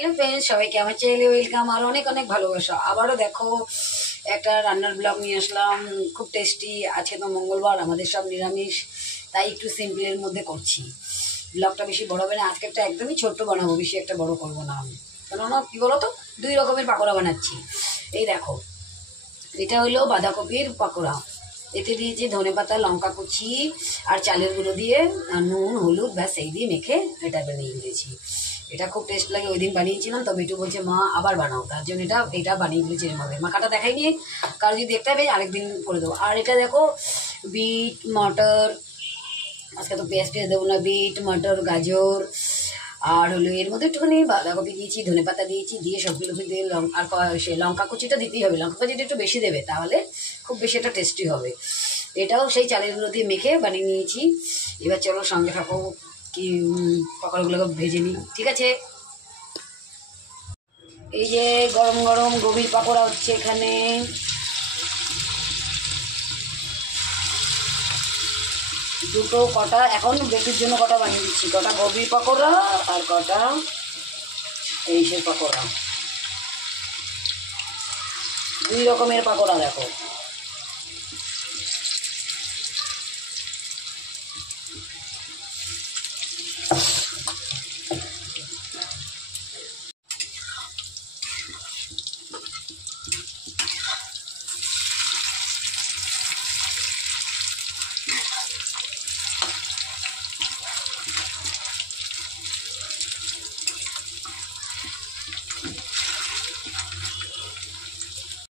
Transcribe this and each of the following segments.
Hello friends, সবাইকে আমার চ্যানেলে ওয়েলকাম আর অনেক অনেক ভালোবাসা। আবারও দেখো একটা রান্নার ব্লগ নিয়ে আসলাম, খুব টেস্টি। আজকে তো মঙ্গলবার, আমাদের সব নিরামিষ, তাই একটু সিম্পলের মধ্যে করছি। ব্লগটা বেশি বড় হবে না, আজকেরটা একদমই ছোট্ট বানাবো, বেশি একটা বড় করবো না আমি। কেননা কী বলো তো, 2 রকমের পাকোড়া বানাচ্ছি। এই দেখো, এটা হলো বাঁধাকপির পাকোড়া। এতে দিয়েছি ধনেপাতা, লঙ্কা কুচি আর চালের গুঁড়ো দিয়ে নুন হলুদ ব্যাস এই দিয়ে মেখে এটা বানিয়ে দিয়েছি। এটা খুব টেস্ট লাগে, ওই দিন বানিয়েছিলাম, তো মিটু বলছে মা আবার বানাও, তার জন্য এটা বানিয়ে দিয়েছি। এরভাবে মাখাটা দেখাইনি, কারো যদি দেখতে হবে আরেকদিন করে দেবো। আর এটা দেখো বিট মটর, আজকে তো পেঁয়াজ দেবো না, বিট মটর গাজর আর হলো এর মধ্যে একটুখানি বাঁধাকপি দিয়েছি, ধনেপাতা দিয়েছি, দিয়ে সবগুলো দিয়ে আর সে লঙ্কা কুচিটা দিতেই হবে, লঙ্কা কুচিটা একটু বেশি দেবে, তাহলে খুব বেশি একটা টেস্টি হবে। এটাও সেই চালের গুঁড়ো দিয়ে মেখে বানিয়ে নিয়েছি। এবার চলো সঙ্গে থাকো, কি পকোড়াগুলোকে ভেজে নিই, ঠিক আছে। এই যে গরম গরম গভীর পাকোড়া হচ্ছে এখানে। দুটো কটা এখন বেটির জন্য কটা বানিয়ে দিচ্ছি, কটা গভীর পাকোড়া আর কটা এই সে পাকোড়া। 2 রকমের পাকোড়া দেখো।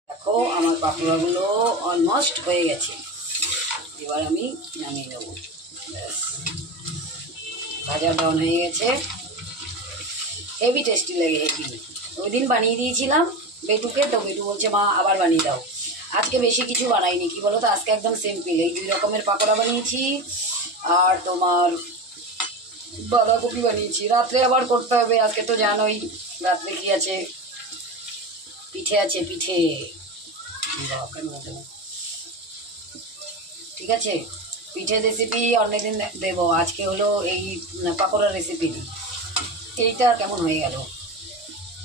দেখো আমার পাকোড়াগুলো অলমোস্ট হয়ে গেছে, এবার আমি নামিয়ে নেবো। ব্যাস, ভাজা ডাউন হয়ে গেছে। হেভি টেস্টি লাগে, হেভি। ওই দিন বানিয়ে দিয়েছিলাম বেটুকে, তো বেটু বলছে মা আবার বানিয়ে দাও। আজকে বেশি কিছু বানাইনি, কি বলো তো, আজকে একদম সিম্পল এই 2 রকমের পাকোড়া বানিয়েছি আর তোমার বাঁধাকপি বানিয়েছি। রাত্রে আবার করতে হবে, আজকে তো জানোই রাত্রে কি আছে, পিঠে আছে, পিঠে। ঠিক আছে, পিঠে রেসিপি অন্যদিন দেবো, আজকে হলো এই পাকোড়ার রেসিপি। এইটা কেমন হয়ে গেল,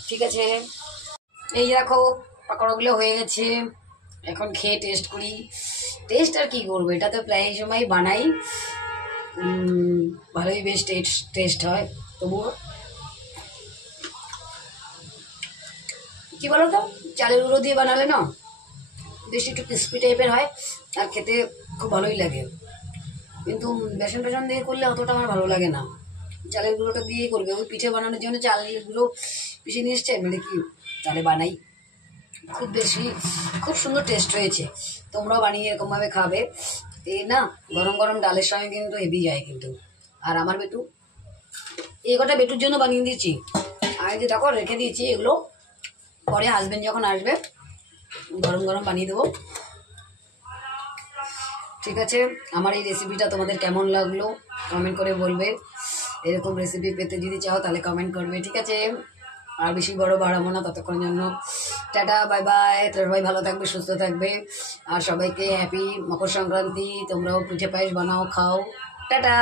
ঠিক আছে। এই দেখো পাকোড়াগুলো হয়ে গেছে, এখন খেয়ে টেস্ট করি। টেস্ট আর কি করবো, এটা তো প্রায় সময় বানাই, ভালোই বেশ টেস্ট হয়। তবুও কী বলো তো, চালের গুঁড়ো দিয়ে বানালে না বেশি একটু ক্রিস্পি টাইপের হয় আর খেতে খুব ভালোই লাগে। কিন্তু বেসন টেসন দিয়ে করলে অতটা আমার ভালো লাগে না, চালের গুঁড়োটা দিয়েই করবে। ওই পিঠে বানানোর জন্য চালের গুঁড়ো পিষে নিয়ে এসছে, মানে কি তাহলে বানাই, খুব সুন্দর টেস্ট হয়েছে। তোমরাও বানিয়ে এরকমভাবে খাবে, এই না গরম গরম ডালের সঙ্গে কিন্তু হেভি যায় কিন্তু। আর আমার বেটু, এই কটা বেটুর জন্য বানিয়ে দিয়েছি, আমি যে দেখো রেখে দিয়েছি এগুলো, পরে হাজবেন্ড যখন আসবে গরম গরম বানিয়ে দেবো, ঠিক আছে। আমার এই রেসিপিটা তোমাদের কেমন লাগলো কমেন্ট করে বলবে। এরকম রেসিপি পেতে যদি চাও তাহলে কমেন্ট করবে, ঠিক আছে। আর বেশি বড় বাড়াবো না, ততক্ষণের জন্য টাটা বাই বাই। সবাই ভালো থাকবে, সুস্থ থাকবে, আর সবাইকে হ্যাপি মকর সংক্রান্তি। তোমরাও পিঠে পায়েস বানাও, খাও, টাটা।